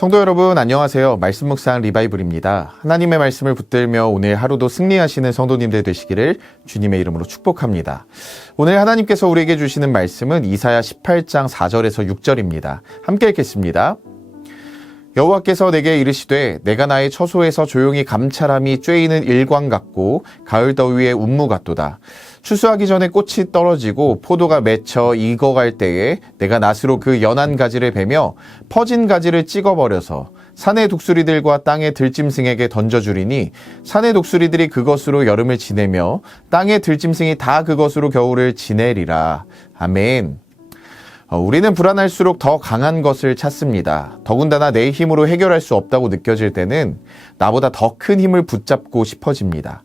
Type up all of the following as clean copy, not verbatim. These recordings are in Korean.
성도 여러분 안녕하세요. 말씀 묵상 리바이블입니다. 하나님의 말씀을 붙들며 오늘 하루도 승리하시는 성도님들 되시기를 주님의 이름으로 축복합니다. 오늘 하나님께서 우리에게 주시는 말씀은 이사야 18장 4절에서 6절입니다. 함께 읽겠습니다. 여호와께서 내게 이르시되 내가 나의 처소에서 조용히 감찰함이 쬐이는 일광 같고 가을 더위에 운무 같도다. 추수하기 전에 꽃이 떨어지고 포도가 맺혀 익어갈 때에 내가 낫으로 그 연한 가지를 베며 퍼진 가지를 찍어버려서 산의 독수리들과 땅의 들짐승에게 던져주리니 산의 독수리들이 그것으로 여름을 지내며 땅의 들짐승이 다 그것으로 겨울을 지내리라. 아멘. 우리는 불안할수록 더 강한 것을 찾습니다. 더군다나 내 힘으로 해결할 수 없다고 느껴질 때는 나보다 더 큰 힘을 붙잡고 싶어집니다.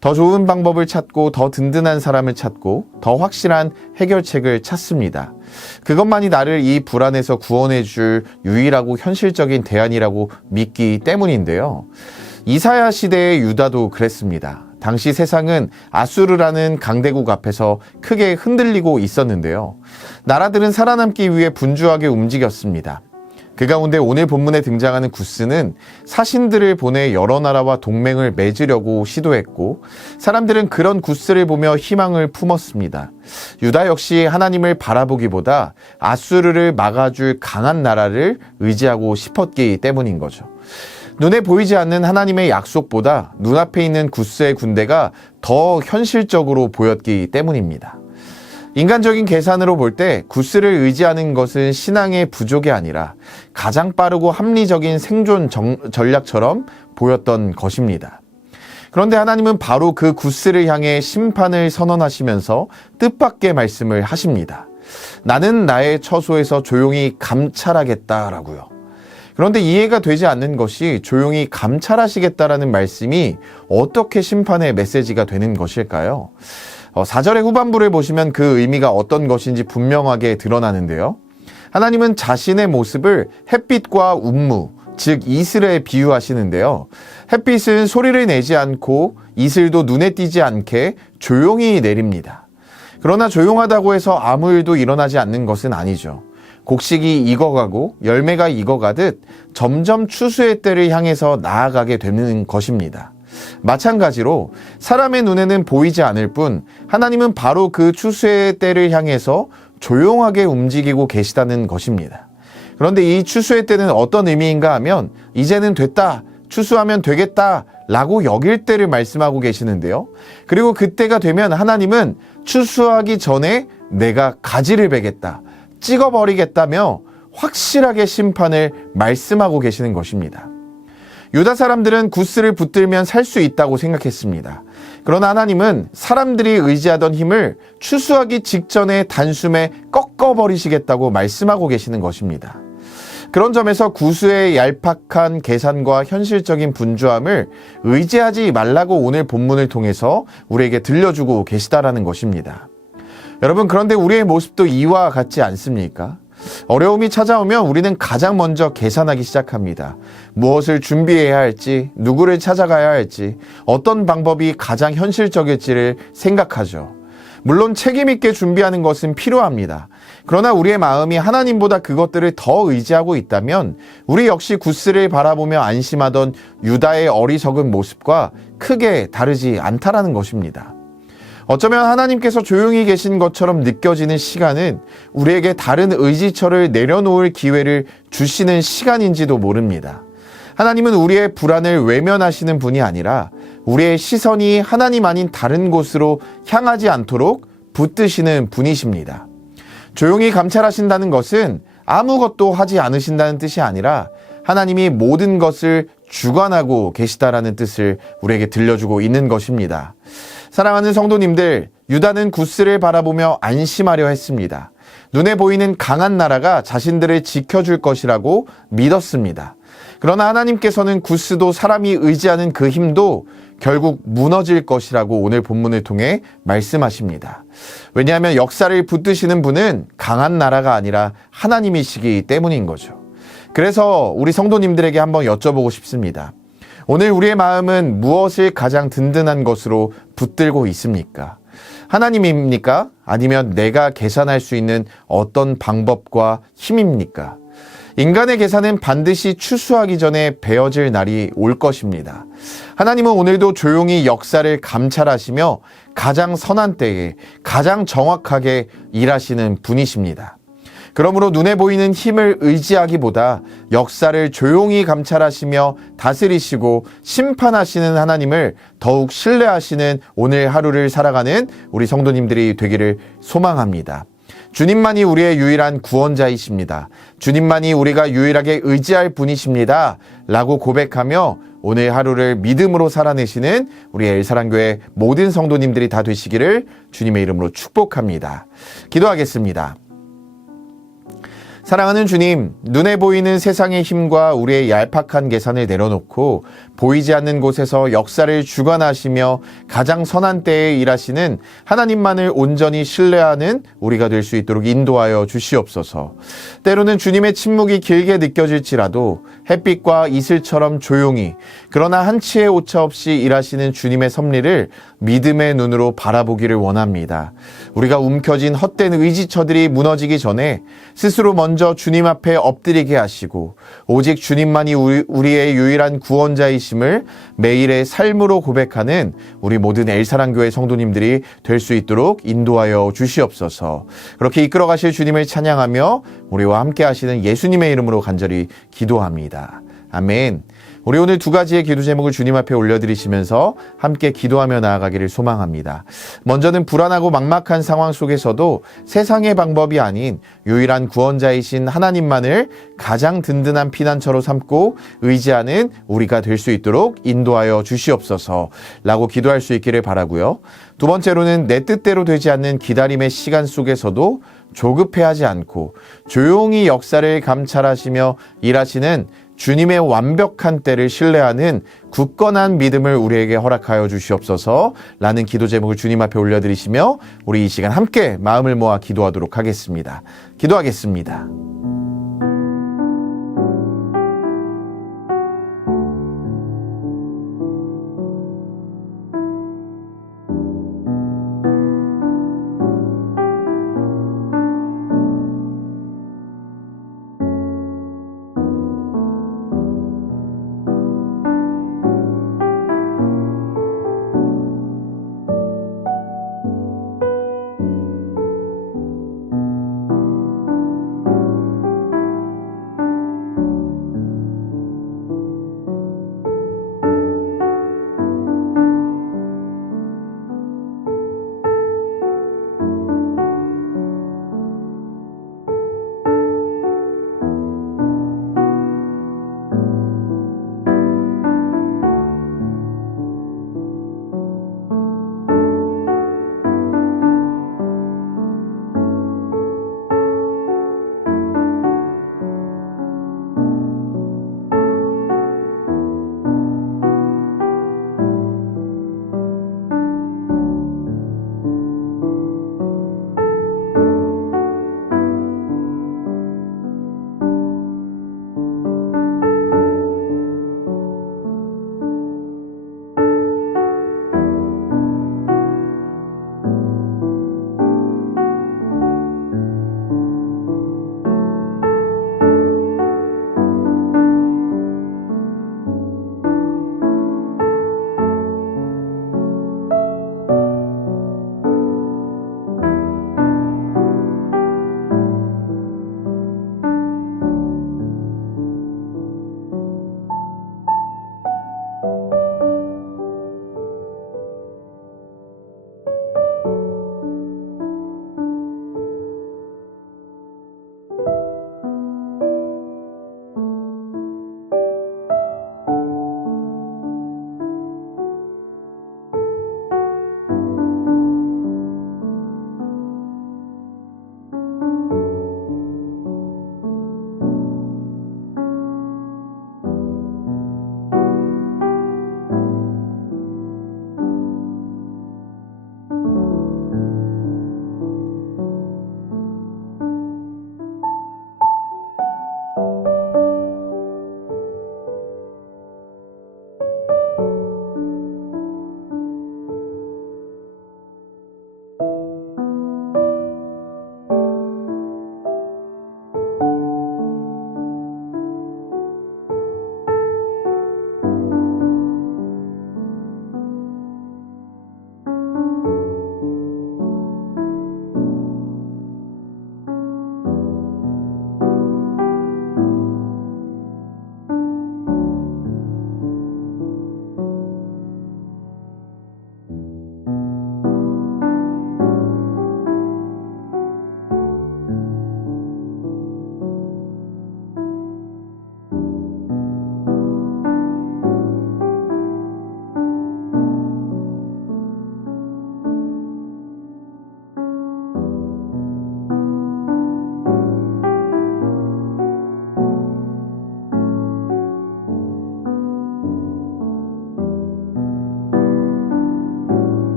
더 좋은 방법을 찾고 더 든든한 사람을 찾고 더 확실한 해결책을 찾습니다. 그것만이 나를 이 불안에서 구원해 줄 유일하고 현실적인 대안이라고 믿기 때문인데요. 이사야 시대의 유다도 그랬습니다. 당시 세상은 아수르라는 강대국 앞에서 크게 흔들리고 있었는데요. 나라들은 살아남기 위해 분주하게 움직였습니다. 그 가운데 오늘 본문에 등장하는 구스는 사신들을 보내 여러 나라와 동맹을 맺으려고 시도했고 사람들은 그런 구스를 보며 희망을 품었습니다. 유다 역시 하나님을 바라보기보다 아수르를 막아줄 강한 나라를 의지하고 싶었기 때문인 거죠. 눈에 보이지 않는 하나님의 약속보다 눈앞에 있는 구스의 군대가 더 현실적으로 보였기 때문입니다. 인간적인 계산으로 볼 때 구스를 의지하는 것은 신앙의 부족이 아니라 가장 빠르고 합리적인 생존 전략처럼 보였던 것입니다. 그런데 하나님은 바로 그 구스를 향해 심판을 선언하시면서 뜻밖의 말씀을 하십니다. 나는 나의 처소에서 조용히 감찰하겠다라고요. 그런데 이해가 되지 않는 것이 조용히 감찰하시겠다라는 말씀이 어떻게 심판의 메시지가 되는 것일까요? 4절의 후반부를 보시면 그 의미가 어떤 것인지 분명하게 드러나는데요. 하나님은 자신의 모습을 햇빛과 운무, 즉 이슬에 비유하시는데요. 햇빛은 소리를 내지 않고 이슬도 눈에 띄지 않게 조용히 내립니다. 그러나 조용하다고 해서 아무 일도 일어나지 않는 것은 아니죠. 곡식이 익어가고 열매가 익어가듯 점점 추수의 때를 향해서 나아가게 되는 것입니다. 마찬가지로 사람의 눈에는 보이지 않을 뿐 하나님은 바로 그 추수의 때를 향해서 조용하게 움직이고 계시다는 것입니다. 그런데 이 추수의 때는 어떤 의미인가 하면 이제는 됐다, 추수하면 되겠다 라고 여길 때를 말씀하고 계시는데요. 그리고 그때가 되면 하나님은 추수하기 전에 내가 가지를 베겠다, 찍어버리겠다며 확실하게 심판을 말씀하고 계시는 것입니다. 유다 사람들은 구스를 붙들면 살 수 있다고 생각했습니다. 그러나 하나님은 사람들이 의지하던 힘을 추수하기 직전에 단숨에 꺾어버리시겠다고 말씀하고 계시는 것입니다. 그런 점에서 구스의 얄팍한 계산과 현실적인 분주함을 의지하지 말라고 오늘 본문을 통해서 우리에게 들려주고 계시다라는 것입니다. 여러분, 그런데 우리의 모습도 이와 같지 않습니까? 어려움이 찾아오면 우리는 가장 먼저 계산하기 시작합니다. 무엇을 준비해야 할지, 누구를 찾아가야 할지, 어떤 방법이 가장 현실적일지를 생각하죠. 물론 책임 있게 준비하는 것은 필요합니다. 그러나 우리의 마음이 하나님보다 그것들을 더 의지하고 있다면 우리 역시 구스를 바라보며 안심하던 유다의 어리석은 모습과 크게 다르지 않다라는 것입니다. 어쩌면 하나님께서 조용히 계신 것처럼 느껴지는 시간은 우리에게 다른 의지처를 내려놓을 기회를 주시는 시간인지도 모릅니다. 하나님은 우리의 불안을 외면하시는 분이 아니라 우리의 시선이 하나님 아닌 다른 곳으로 향하지 않도록 붙드시는 분이십니다. 조용히 감찰하신다는 것은 아무것도 하지 않으신다는 뜻이 아니라 하나님이 모든 것을 주관하고 계시다라는 뜻을 우리에게 들려주고 있는 것입니다. 사랑하는 성도님들, 유다는 구스를 바라보며 안심하려 했습니다. 눈에 보이는 강한 나라가 자신들을 지켜줄 것이라고 믿었습니다. 그러나 하나님께서는 구스도 사람이 의지하는 그 힘도 결국 무너질 것이라고 오늘 본문을 통해 말씀하십니다. 왜냐하면 역사를 붙드시는 분은 강한 나라가 아니라 하나님이시기 때문인 거죠. 그래서 우리 성도님들에게 한번 여쭤보고 싶습니다. 오늘 우리의 마음은 무엇을 가장 든든한 것으로 붙들고 있습니까? 하나님입니까? 아니면 내가 계산할 수 있는 어떤 방법과 힘입니까? 인간의 계산은 반드시 추수하기 전에 베어질 날이 올 것입니다. 하나님은 오늘도 조용히 역사를 감찰하시며 가장 선한 때에 가장 정확하게 일하시는 분이십니다. 그러므로 눈에 보이는 힘을 의지하기보다 역사를 조용히 감찰하시며 다스리시고 심판하시는 하나님을 더욱 신뢰하시는 오늘 하루를 살아가는 우리 성도님들이 되기를 소망합니다. 주님만이 우리의 유일한 구원자이십니다. 주님만이 우리가 유일하게 의지할 분이십니다. 라고 고백하며 오늘 하루를 믿음으로 살아내시는 우리 엘사랑교회 모든 성도님들이 다 되시기를 주님의 이름으로 축복합니다. 기도하겠습니다. 사랑하는 주님, 눈에 보이는 세상의 힘과 우리의 얄팍한 계산을 내려놓고 보이지 않는 곳에서 역사를 주관하시며 가장 선한 때에 일하시는 하나님만을 온전히 신뢰하는 우리가 될 수 있도록 인도하여 주시옵소서. 때로는 주님의 침묵이 길게 느껴질지라도 햇빛과 이슬처럼 조용히 그러나 한치의 오차 없이 일하시는 주님의 섭리를 믿음의 눈으로 바라보기를 원합니다. 우리가 움켜쥔 헛된 의지처들이 무너지기 전에 스스로 먼저 주님 앞에 엎드리게 하시고 오직 주님만이 우리의 유일한 구원자이심을 매일의 삶으로 고백하는 우리 모든 엘사랑교회 성도님들이 될 수 있도록 인도하여 주시옵소서. 그렇게 이끌어 가실 주님을 찬양하며 우리와 함께 하시는 예수님의 이름으로 간절히 기도합니다. 아멘. 우리 오늘 두 가지의 기도 제목을 주님 앞에 올려드리시면서 함께 기도하며 나아가기를 소망합니다. 먼저는 불안하고 막막한 상황 속에서도 세상의 방법이 아닌 유일한 구원자이신 하나님만을 가장 든든한 피난처로 삼고 의지하는 우리가 될 수 있도록 인도하여 주시옵소서 라고 기도할 수 있기를 바라고요. 두 번째로는 내 뜻대로 되지 않는 기다림의 시간 속에서도 조급해하지 않고 조용히 역사를 감찰하시며 일하시는 주님의 완벽한 때를 신뢰하는 굳건한 믿음을 우리에게 허락하여 주시옵소서 라는 기도 제목을 주님 앞에 올려드리시며 우리 이 시간 함께 마음을 모아 기도하도록 하겠습니다. 기도하겠습니다.